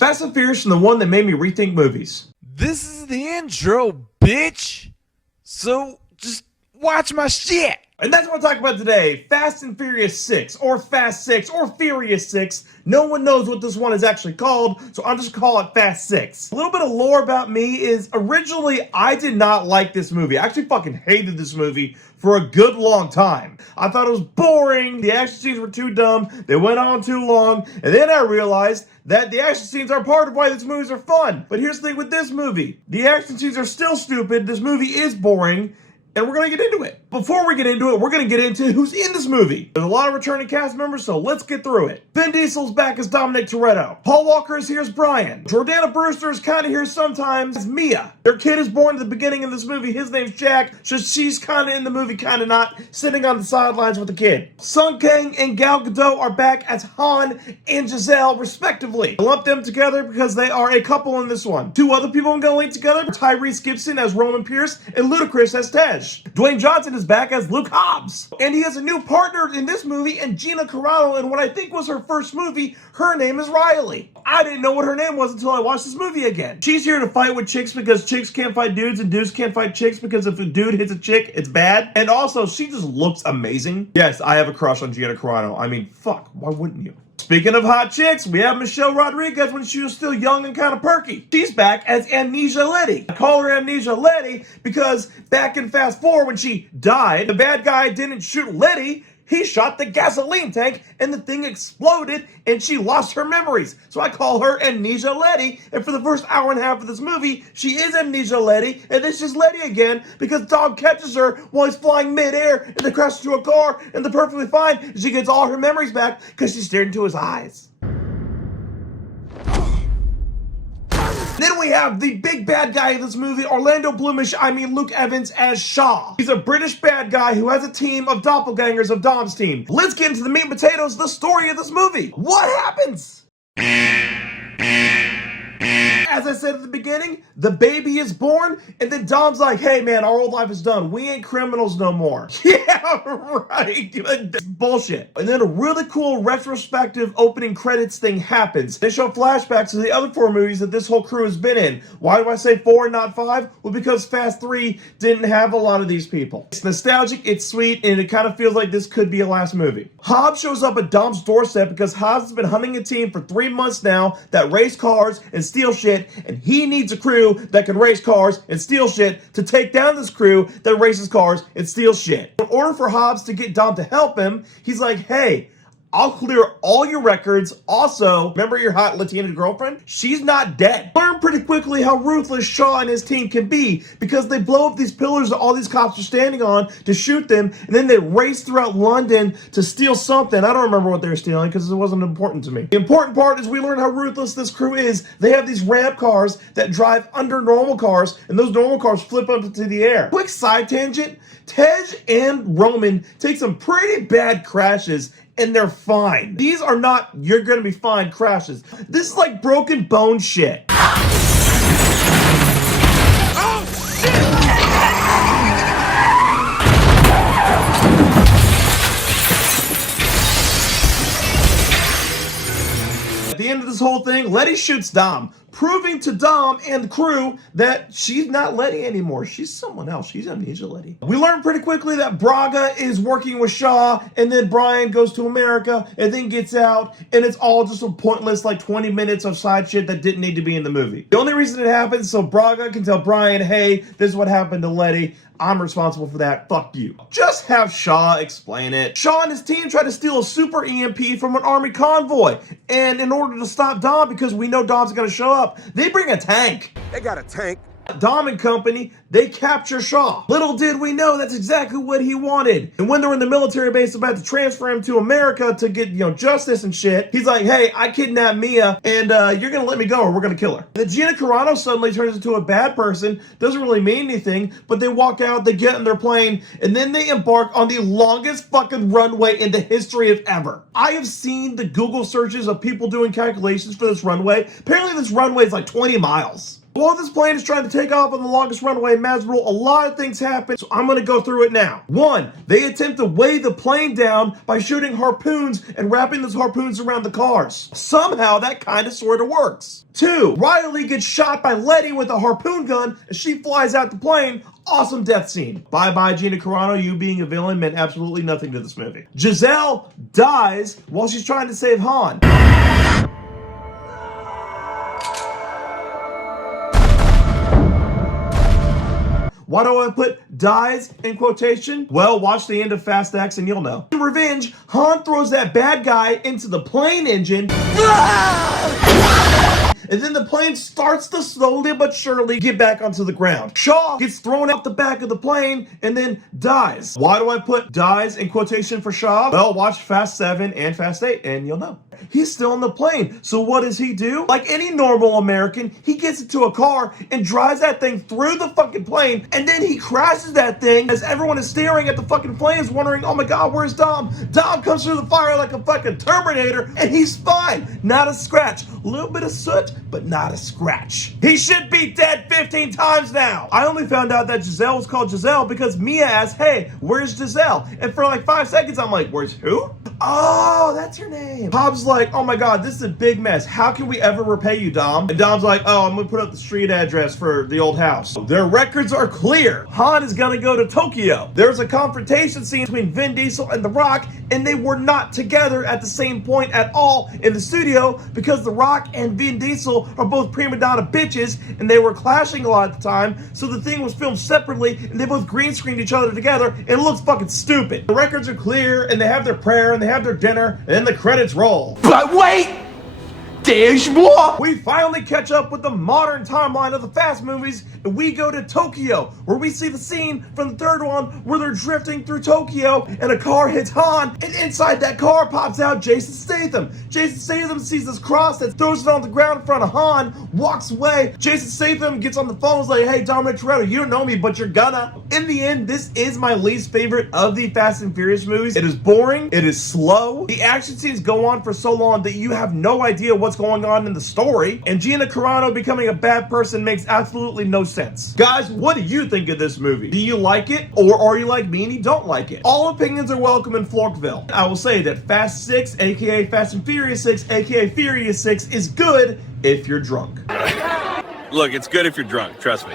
Fast and Furious and the one that made me rethink movies. This is the intro, bitch. So just watch my shit. And that's what I'm talking about today. Fast and Furious 6, or Fast 6, or Furious 6. No one knows what this one is actually called, so I'm just call it Fast 6. A little bit of lore about me is, originally, I did not like this movie. I actually fucking hated this movie for a good long time. I thought it was boring, the action scenes were too dumb, they went on too long, and then I realized that the action scenes are part of why these movies are fun. But here's the thing with this movie. The action scenes are still stupid, this movie is boring, and we're going to get into it. Before we get into it, we're going to get into who's in this movie. There's a lot of returning cast members, so let's get through it. Vin Diesel's back as Dominic Toretto. Paul Walker is here as Brian. Jordana Brewster is kind of here sometimes as Mia. Their kid is born at the beginning of this movie. His name's Jack, so she's kind of in the movie, kind of not, sitting on the sidelines with the kid. Sung Kang and Gal Gadot are back as Han and Giselle, respectively. I lump them together because they are a couple in this one. Two other people I'm going to link together: Tyrese Gibson as Roman Pierce and Ludacris as Tej. Dwayne Johnson is back as Luke Hobbs. And he has a new partner in this movie, and Gina Carano, in what I think was her first movie. Her name is Riley. I didn't know what her name was until I watched this movie again. She's here to fight with chicks because chicks can't fight dudes, and dudes can't fight chicks because if a dude hits a chick, it's bad. And also, she just looks amazing. Yes, I have a crush on Gina Carano. I mean, fuck, why wouldn't you? Speaking of hot chicks, we have Michelle Rodriguez when she was still young and kind of perky. She's back as Amnesia Letty. I call her Amnesia Letty because back in Fast 4 when she died, the bad guy didn't shoot Letty, he shot the gasoline tank and the thing exploded and she lost her memories. So I call her Amnesia Letty, and for the first hour and a half of this movie, she is Amnesia Letty, and then she's Letty again because Dom catches her while he's flying midair and they crash into a car and they're perfectly fine and she gets all her memories back because she stared into his eyes. Then we have the big bad guy in this movie, Luke Evans as Shaw. He's a British bad guy who has a team of doppelgangers of Dom's team. Let's get into the meat and potatoes, the story of this movie. What happens? As I said at the beginning, the baby is born, and then Dom's like, hey man, our old life is done. We ain't criminals no more. Yeah, right. Bullshit. And then a really cool retrospective opening credits thing happens. They show flashbacks to the other 4 movies that this whole crew has been in. Why do I say 4 and not 5? Well, because Fast 3 didn't have a lot of these people. It's nostalgic, it's sweet, and it kind of feels like this could be a last movie. Hobbs shows up at Dom's doorstep because Hobbs has been hunting a team for 3 months now that race cars and steal shit, and he needs a crew that can race cars and steal shit to take down this crew that races cars and steals shit. In order for Hobbs to get Dom to help him, he's like, hey, I'll clear all your records. Also, remember your hot Latina girlfriend? She's not dead. Learn pretty quickly how ruthless Shaw and his team can be because they blow up these pillars that all these cops are standing on to shoot them, and then they race throughout London to steal something. I don't remember what they were stealing because it wasn't important to me. The important part is we learn how ruthless this crew is. They have these ramp cars that drive under normal cars, and those normal cars flip up into the air. Quick side tangent, Tej and Roman take some pretty bad crashes, and they're fine. These are not, you're gonna be fine crashes. This is like broken bone shit. Oh, shit! At the end of this whole thing, Letty shoots Dom, proving to Dom and the crew that she's not Letty anymore. She's someone else. She's Amnesia Letty. We learn pretty quickly that Braga is working with Shaw, and then Brian goes to America and then gets out, and it's all just a pointless like 20 minutes of side shit that didn't need to be in the movie. The only reason it happens so Braga can tell Brian, hey, this is what happened to Letty. I'm responsible for that. Fuck you. Just have Shaw explain it. Shaw and his team try to steal a super EMP from an army convoy. And in order to stop Dom, because we know Dom's gonna show up, they bring a tank. They got a tank. Dom and company, they capture Shaw. Little did we know that's exactly what he wanted. And when they're in the military base about to transfer him to America to get, justice and shit, he's like, hey, I kidnapped Mia, and you're gonna let me go or we're gonna kill her. And then Gina Carano suddenly turns into a bad person, doesn't really mean anything, but they walk out, they get in their plane, and then they embark on the longest fucking runway in the history of ever. I have seen the Google searches of people doing calculations for this runway. Apparently this runway is like 20 miles. While this plane is trying to take off on the longest runway imaginable, a lot of things happen, so I'm gonna go through it now. 1, they attempt to weigh the plane down by shooting harpoons and wrapping those harpoons around the cars. Somehow that kind of sort of works. 2, Riley gets shot by Letty with a harpoon gun as she flies out the plane. Awesome death scene. Bye-bye, Gina Carano. You being a villain meant absolutely nothing to this movie. Giselle dies while she's trying to save Han. Why do I put dies in quotation? Well, watch the end of Fast X and you'll know. In revenge, Han throws that bad guy into the plane engine. And then the plane starts to slowly but surely get back onto the ground. Shaw gets thrown out the back of the plane and then dies. Why do I put dies in quotation for Shaw? Well, watch Fast 7 and Fast 8 and you'll know. He's still on the plane. So what does he do? Like any normal American, he gets into a car and drives that thing through the fucking plane, and then he crashes that thing as everyone is staring at the fucking flames wondering, oh my god, where's Dom? Dom comes through the fire like a fucking Terminator and he's fine. Not a scratch. A little bit of soot, but not a scratch. He should be dead 15 times now. I only found out that Giselle was called Giselle because Mia asked, hey, where's Giselle? And for like 5 seconds, I'm like, where's who? Oh, that's her name. Hobbs like, oh my god, this is a big mess. How can we ever repay you, Dom? And Dom's like, oh, I'm gonna put up the street address for the old house. Their records are clear. Han is gonna go to Tokyo. There's a confrontation scene between Vin Diesel and The Rock, and they were not together at the same point at all in the studio because The Rock and Vin Diesel are both prima donna bitches, and they were clashing a lot at the time, so the thing was filmed separately, and they both green screened each other together, and it looks fucking stupid. The records are clear, and they have their prayer, and they have their dinner, and then the credits roll. But wait! There's more! We finally catch up with the modern timeline of the Fast movies, and we go to Tokyo, where we see the scene from the third one where they're drifting through Tokyo, and a car hits Han, and inside that car pops out Jason Statham. Jason Statham sees this cross that throws it on the ground in front of Han, walks away. Jason Statham gets on the phone, is like, hey, Dominic Toretto, you don't know me, but you're gonna. In the end, this is my least favorite of the Fast and Furious movies. It is boring, it is slow. The action scenes go on for so long that you have no idea what's going on in the story, and Gina Carano becoming a bad person makes absolutely no sense. Guys, what do you think of this movie? Do you like it, or are you like me and you don't like it? All opinions are welcome in Florkville. I will say that Fast 6, aka Fast and Furious 6, aka Furious 6, is good if you're drunk. Look, it's good if you're drunk, trust me.